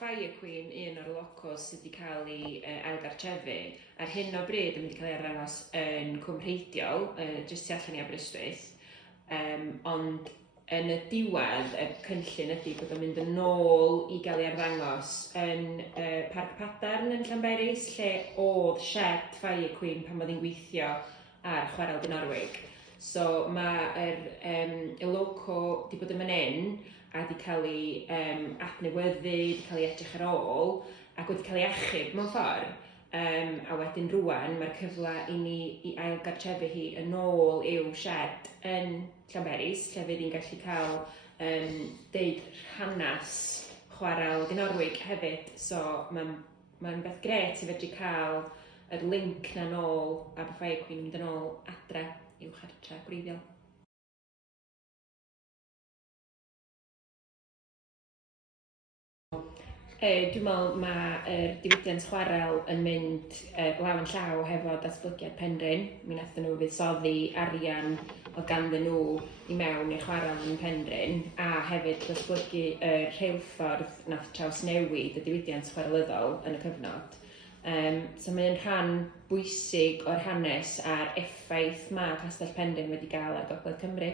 Fire Queen, un o'r locos sydd wedi cael ei ailgartrefu, ar hyn o bryd yn mynd i cael ei arddangos yn Cwm Rheidiol, jyst tu allan i Aberystwyth. Ond yn y diwedd, y cynllun ydy bod yn mynd yn ôl i gael ei arddangos yn Parc Padarn yn Llanberis, lle oedd shed Fire Queen pan oedd hi'n gweithio ar Chwarel Dinorwig. So mae'r loco wedi bod yn fan hyn a wedi cael ei adnewyddu, wedi cael ei edrych ar ôl, ac wedi cael ei achub mewn ffordd. A wedyn rwan, mae'r cyfle i ni i ailgartrefu hi yn ôl i'w shed yn Llanberis, lle fydd hi'n gallu cael deud hanes Chwarel Dinorwig hefyd. So mae'n beth gret i fedru cael y link na nôl a bod Fire Queen yn mynd yn ôl adre i'w chartre gwreiddiol. Dwi'n meddwl mae'r diwydiant chwarel yn mynd law yn llaw hefo datblygiad Penrhyn. Mi wnaethon nhw fuddsoddi arian o ganddyn nhw i mewn i'r chwarel yn Penrhyn, a hefyd datblygu y rheilffordd nath trawsnewid y diwydiant chwarelyddol yn y cyfnod. So mae'n rhan bwysig o'r hanes a'r effaith mae Castell Penrhyn wedi gael ar Gogledd Cymru.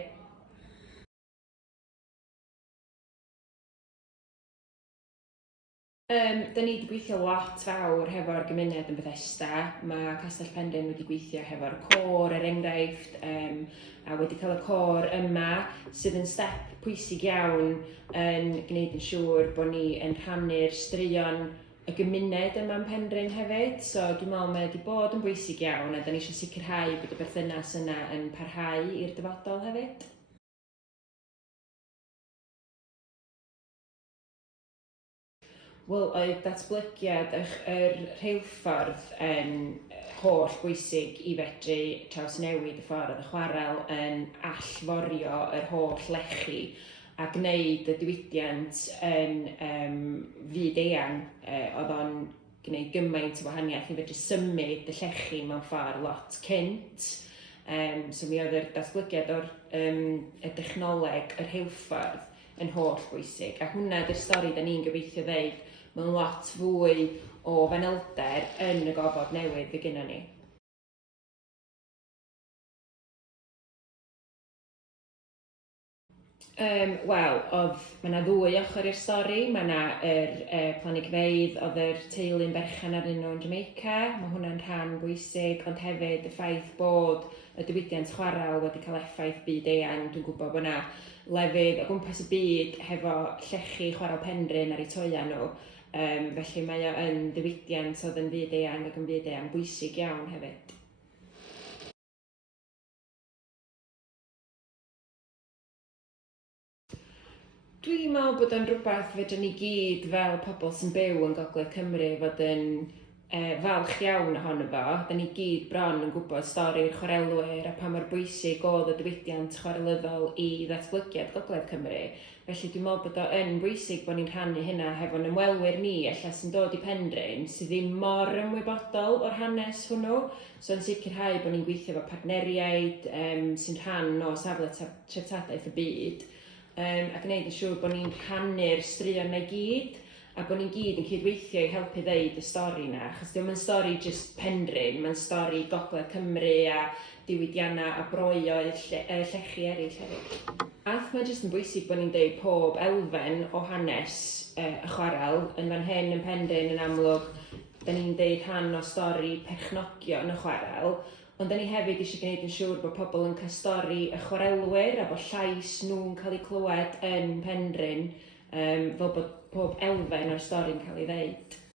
Da ni wedi gweithio lot fawr hefo'r gymuned yn Bethesda. Mae Castell Penrhyn wedi gweithio hefo'r côr, enghraifft, a wedi cael y côr yma, sydd yn step pwysig iawn yn gwneud yn siŵr bod ni yn rhannu'r straeon y gymuned yma yn Penrhyn hefyd. So dwi'n meddwl mae wedi bod yn bwysig iawn, a da ni eisiau sicrhau bod y berthynas yna yn parhau i'r dyfodol hefyd. Wel, oedd datblygiad yr rheilffordd yn holl bwysig i fedru trawsnewid y ffordd oedd y chwarel yn allforio yr holl lechi a gwneud y diwydiant yn fyd-eang. Oedd o'n gwneud gymaint o wahaniaeth i fedru symud y llechi mewn ffordd lot cynt. So mi oedd yr datblygiad o'r y dechnoleg yr rheilffordd yn holl bwysig. A hwnna ydy'r stori da ni'n gobeithio ddeud mewn lot fwy o fanylder yn y gofod newydd fe gynnon ni. Wel, mae yna ddwy ochr i'r stori. Mae yna planigfeydd oedd yr teulu'n berchen arnyn nhw yn Jamaica. Mae hwnna'n rhan bwysig, ond hefyd y ffaith bod y diwydiant chwarel wedi cael effaith byd-eang. Dwi'n gwybod bod yna lefydd o gwmpas y byd hefo llechi Chwarel Penrhyn ar eu toia nhw. Felly mae o yn diwydiant oedd yn fyd-eang ac yn fyd-eang bwysig iawn hefyd. Dwi'n meddwl bod o'n rhywbeth fedrwn ni gyd fel pobl sy'n byw yn Gogledd Cymru fod yn falch iawn ohono fo. Da ni gyd bron yn gwybod stori'r chwarelwyr a pa mor bwysig oedd y diwydiant chwarelyddol i ddatblygiad Gogledd Cymru. Felly dwi'n meddwl bod o yn bwysig bod ni'n rhannu hynna hefo'n ymwelwyr ni ella sy'n dod i Penrhyn sydd ddim mor ymwybodol o'r hanes hwnnw. So yn sicrhau bod ni'n gweithio efo partneriaid sy'n rhan o safle treftadaeth y byd, a gwneud yn siŵr bod ni'n rhannu'r straeon na i gyd, a bod ni'n gyd yn cydweithio i helpu ddeud y stori yna. Achos ddim yn stori jyst Penrhyn, mae'n stori Gogledd Cymru a diwydiannau a broioedd llechi eraill hefyd. Mae jyst yn bwysig bod ni'n deud pob elfen o hanes y chwarel. Yn fan hyn yn Penrhyn yn amlwg, da ni'n deud rhan o stori perchnogion y chwarel, ond da ni hefyd eisiau gwneud yn siŵr bod pobl yn cael stori y chwarelwyr a bod llais nhw'n cael ei clywed yn Penrhyn, fel bod pob elfen o'r stori'n cael ei ddeud.